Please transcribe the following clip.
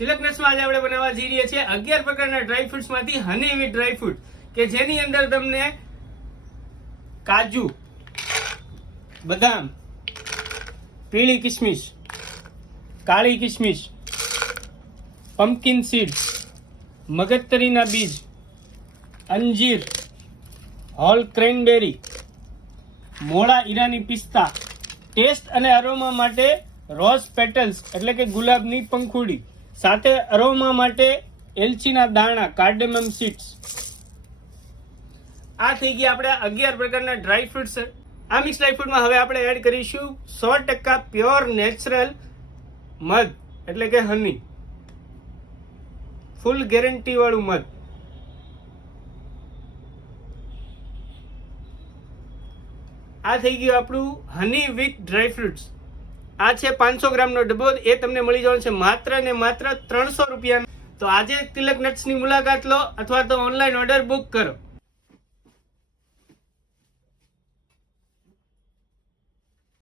તિલક નટ્સમાં આજે આપણે બનાવવા જઈ રહ્યા છીએ 11 પ્રકારના ડ્રાયફ્રૂટ્સમાંથી હની વિથ ડ્રાયફ્રૂટ, કે જેની અંદર તમને કાજુ, બદામ, પીળી કિશમિશ, કાળી કિશમિશ, પમ્પકિન સીડ્સ, મગજતરીના બીજ, અંજીર, હોલ ક્રેનબેરી, મોળા ઈરાની પિસ્તા, ટેસ્ટ અને અરોમા માટે રોઝ પેટલ્સ એટલે કે ગુલાબની પંખુડી, સાથે અરોમા માટે એલચીના દાણા, કાર્ડેમમ સીડ્સ. આ થઈ ગયા આપણે 11 પ્રકારના ડ્રાય ફ્રૂટ્સ. આ મિક્સ ડ્રાય ફ્રૂટમાં હવે આપણે એડ કરીશું 100% પ્યોર નેચરલ મધ એટલે કે હની, ફૂલ ગેરંટી વાળું મધ. આ થઈ ગયું આપણું હની વિથ ડ્રાય ફ્રૂટ્સ. આ છે 500 ગ્રામનો ડબ્બો, એ તમને મળી જવાનો છે માત્ર ને માત્ર 300 રૂપિયા. તો આજે તિલક નટ્સની મુલાકાત લો અથવા તો ઓનલાઈન ઓર્ડર બુક કરો.